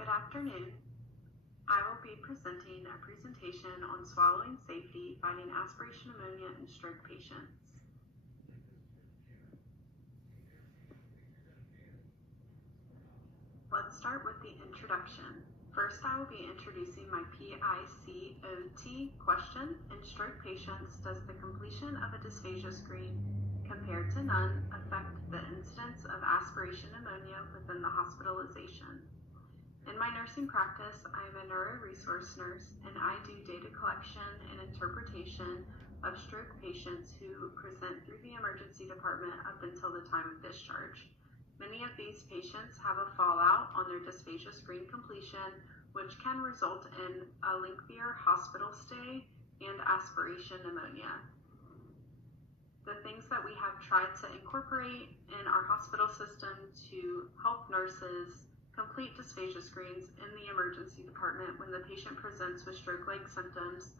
Good afternoon. I will be presenting a presentation on swallowing safety, finding aspiration pneumonia in stroke patients. Let's start with the introduction. First, I will be introducing my PICOT question. In stroke patients, does the completion of a dysphagia screen compared to none affect the incidence of aspiration pneumonia within the hospitalization? In my nursing practice, I am a neuro-resource nurse, and I do data collection and interpretation of stroke patients who present through the emergency department up until the time of discharge. Many of these patients have a fallout on their dysphagia screen completion, which can result in a lengthier hospital stay and aspiration pneumonia. The things that we have tried to incorporate in our hospital system to help nurses complete dysphagia screens in the emergency department when the patient presents with stroke-like symptoms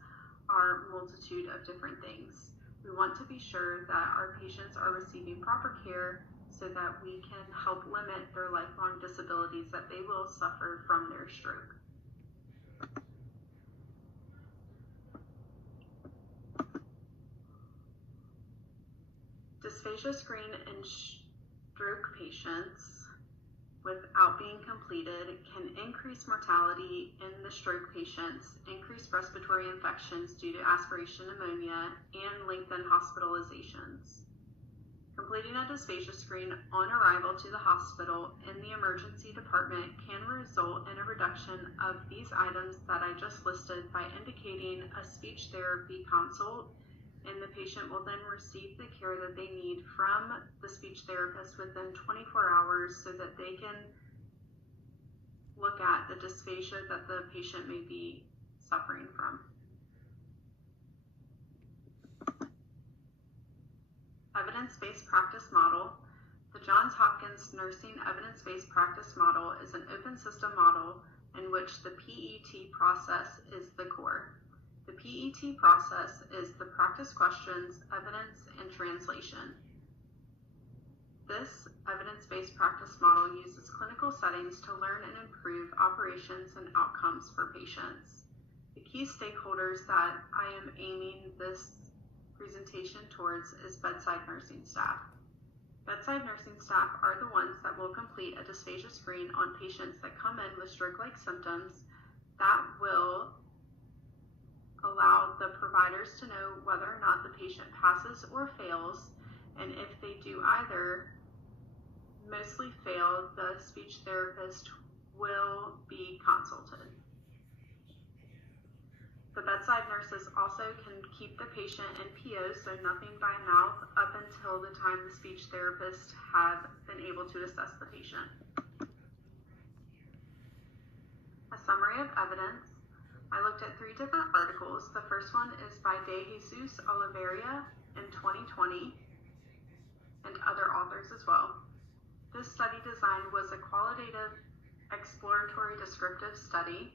are a multitude of different things. We want to be sure that our patients are receiving proper care so that we can help limit their lifelong disabilities that they will suffer from their stroke. Dysphagia screen in stroke patients without being completed can increase mortality in the stroke patients, increase respiratory infections due to aspiration pneumonia, and lengthen hospitalizations. Completing a dysphagia screen on arrival to the hospital in the emergency department can result in a reduction of these items that I just listed by indicating a speech therapy consult, and the patient will then receive the care that they need from the speech therapist within 24 hours so that they can look at the dysphagia that the patient may be suffering from. Evidence-based practice model. The Johns Hopkins Nursing Evidence-Based Practice Model is an open system model in which the PET process is the core. The PET process is the practice questions, evidence, and translation. This evidence-based practice model uses clinical settings to learn and improve operations and outcomes for patients. The key stakeholders that I am aiming this presentation towards is bedside nursing staff. Bedside nursing staff are the ones that will complete a dysphagia screen on patients that come in with stroke-like symptoms that will allow the providers to know whether or not the patient passes or fails, and if they do either, mostly fail, the speech therapist will be consulted. The bedside nurses also can keep the patient in PO, so nothing by mouth, up until the time the speech therapists have been able to assess the patient. A summary of evidence. I looked at 3 different articles. The first one is by De Jesus Oliveira in 2020 and other authors as well. This study design was a qualitative, exploratory, descriptive study.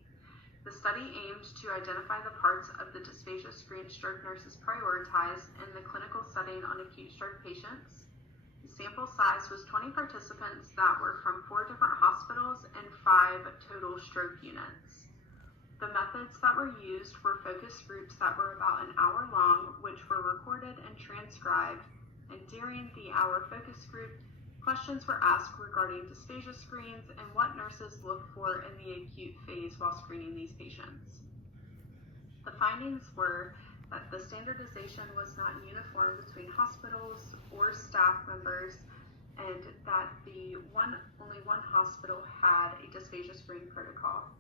The study aimed to identify the parts of the dysphagia screen stroke nurses prioritize in the clinical setting on acute stroke patients. The sample size was 20 participants that were from 4 different hospitals and 5 total stroke units. The methods that were used were focus groups that were about an hour long, which were recorded and transcribed, and during the hour focus group, questions were asked regarding dysphagia screens and what nurses look for in the acute phase while screening these patients. The findings were that the standardization was not uniform between hospitals or staff members, and that only one hospital had a dysphagia screen protocol.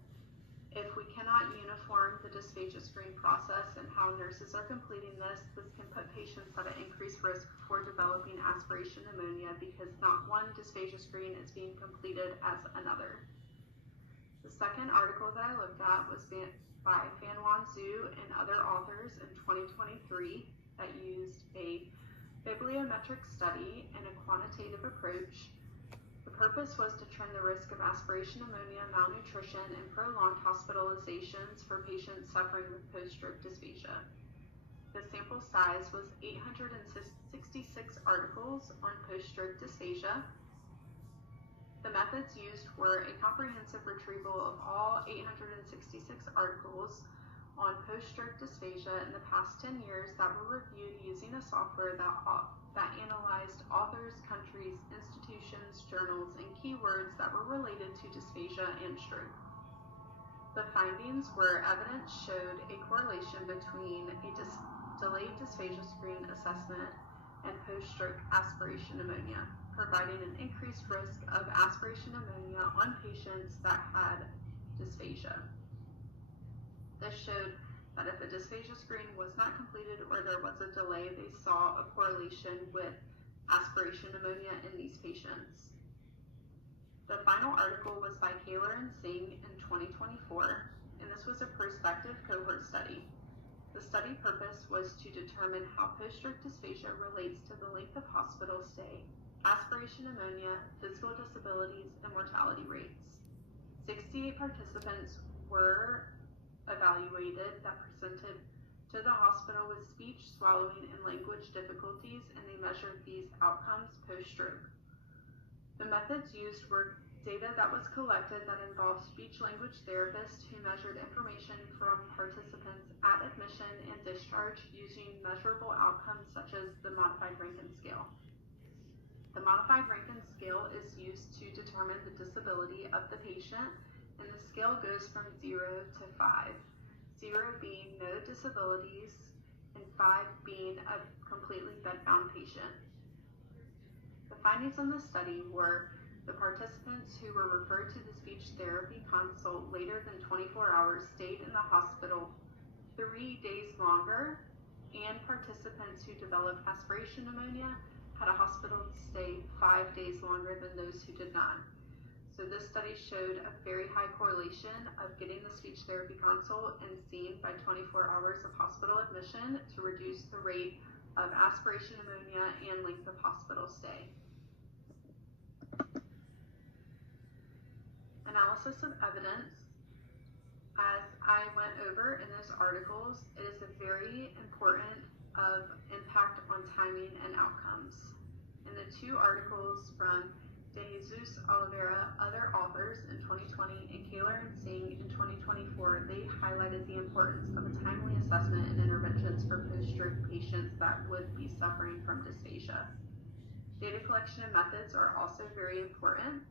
If we cannot uniform the dysphagia screen process and how nurses are completing this can put patients at an increased risk for developing aspiration pneumonia because not one dysphagia screen is being completed as another. The second article that I looked at was by Fan-Wan Zhu and other authors in 2023 that used a bibliometric study and a quantitative approach. The purpose was to trend the risk of aspiration pneumonia, malnutrition, and prolonged hospitalizations for patients suffering with post-stroke dysphagia. The sample size was 866 articles on post-stroke dysphagia. The methods used were a comprehensive retrieval of all 866 articles on post-stroke dysphasia in the past 10 years that were reviewed using a software that analyzed authors, countries, institutions, journals, and keywords that were related to dysphasia and stroke. The findings were evidence showed a correlation between a delayed dysphagia screen assessment and post-stroke aspiration pneumonia, providing an increased risk of aspiration pneumonia on patients that had dysphasia. This showed that if a dysphagia screen was not completed or there was a delay, they saw a correlation with aspiration pneumonia in these patients. The final article was by Galen and Singh in 2024, and this was a prospective cohort study. The study purpose was to determine how post-stroke dysphagia relates to the length of hospital stay, aspiration pneumonia, physical disabilities, and mortality rates. 68 participants were evaluated that presented to the hospital with speech, swallowing, and language difficulties, and they measured these outcomes post-stroke. The methods used were data that was collected that involved speech-language therapists who measured information from participants at admission and discharge using measurable outcomes such as the modified Rankin scale. The modified Rankin scale is used to determine the disability of the patient, and the scale goes from 0 to 5, 0 being no disabilities and 5 being a completely bedbound patient. The findings on the study were the participants who were referred to the speech therapy consult later than 24 hours stayed in the hospital 3 days longer, and participants who developed aspiration pneumonia had a hospital stay 5 days longer than those who did not. So this study showed a very high correlation of getting the speech therapy consult and seen by 24 hours of hospital admission to reduce the rate of aspiration pneumonia and length of hospital stay. Analysis of evidence. As I went over in those articles, it is a very important of impact on timing and outcomes. In the 2 articles from De Jesus Oliveira, other authors in 2020, and Galen and Singh in 2024, they highlighted the importance of a timely assessment and interventions for post-stroke patients that would be suffering from dysphagia. Data collection and methods are also very important.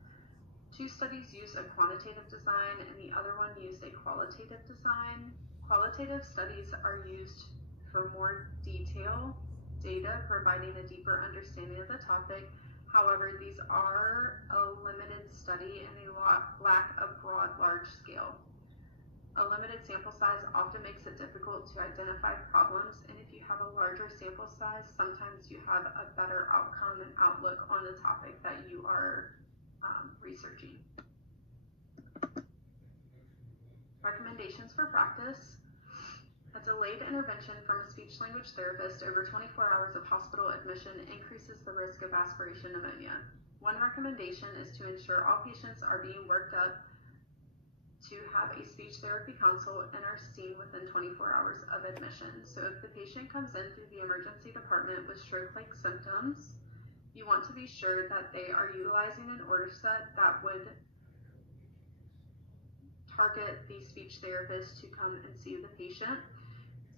2 studies used a quantitative design and the other one used a qualitative design. Qualitative studies are used for more detailed data, providing a deeper understanding of the topic. However, these are a limited study and they lack a broad, large scale. A limited sample size often makes it difficult to identify problems, and if you have a larger sample size, sometimes you have a better outcome and outlook on the topic that you are researching. Recommendations for practice. A delayed intervention from a speech-language therapist over 24 hours of hospital admission increases the risk of aspiration pneumonia. One recommendation is to ensure all patients are being worked up to have a speech therapy consult and are seen within 24 hours of admission. So if the patient comes in through the emergency department with stroke-like symptoms, you want to be sure that they are utilizing an order set that would target the speech therapist to come and see the patient.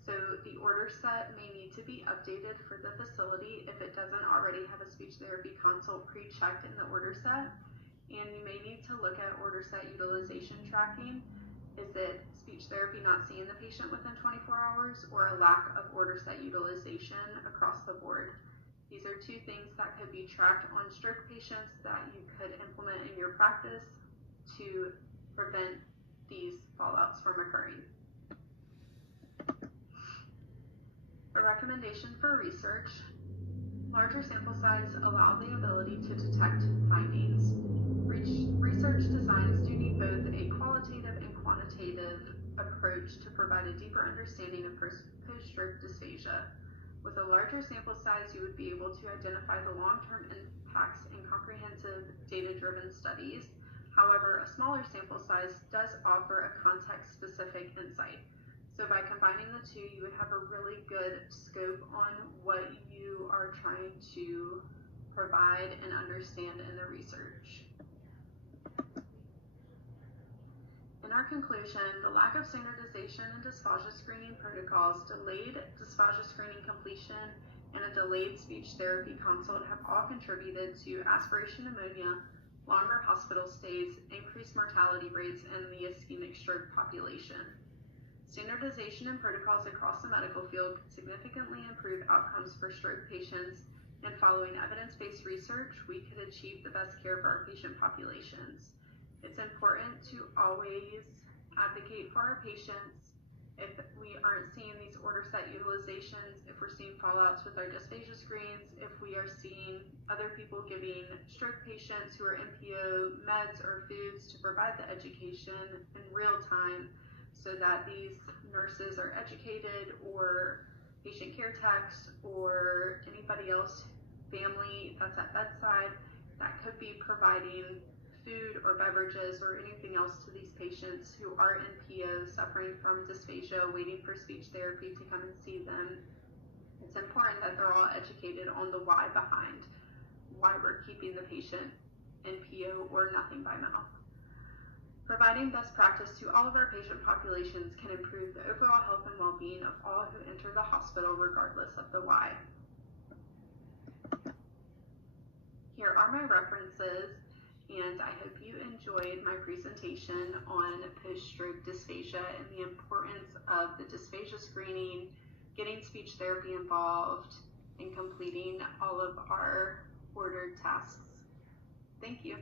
So the order set may need to be updated for the facility if it doesn't already have a speech therapy consult pre-checked in the order set. And you may need to look at order set utilization tracking. Is it speech therapy not seeing the patient within 24 hours or a lack of order set utilization across the board? These are 2 things that could be tracked on stroke patients that you could implement in your practice to prevent these fallouts from occurring. A recommendation for research. Larger sample size allow the ability to detect findings. Research designs do need both a qualitative and quantitative approach to provide a deeper understanding of post-stroke dysphagia. With a larger sample size, you would be able to identify the long-term impacts in comprehensive data-driven studies. However, a smaller sample size does offer a context-specific insight. So by combining the 2, you would have a really good scope on what you are trying to provide and understand in the research. our conclusion, the lack of standardization in dysphagia screening protocols, delayed dysphagia screening completion, and a delayed speech therapy consult have all contributed to aspiration pneumonia, longer hospital stays, increased mortality rates in the ischemic stroke population. Standardization in protocols across the medical field could significantly improve outcomes for stroke patients, and following evidence-based research, we could achieve the best care for our patient populations. It's important to always advocate for our patients. If we aren't seeing these order set utilizations, if we're seeing fallouts with our dysphagia screens, if we are seeing other people giving stroke patients who are NPO meds or foods to provide the education in real time so that these nurses are educated, or patient care techs or anybody else, family that's at bedside, that could be providing food or beverages or anything else to these patients who are NPO suffering from dysphagia, waiting for speech therapy to come and see them. It's important that they're all educated on the why behind why we're keeping the patient NPO or nothing by mouth. Providing best practice to all of our patient populations can improve the overall health and well-being of all who enter the hospital, regardless of the why. Here are my references, and I hope you enjoyed my presentation on post-stroke dysphasia and the importance of the dysphagia screening, getting speech therapy involved, and completing all of our ordered tasks. Thank you.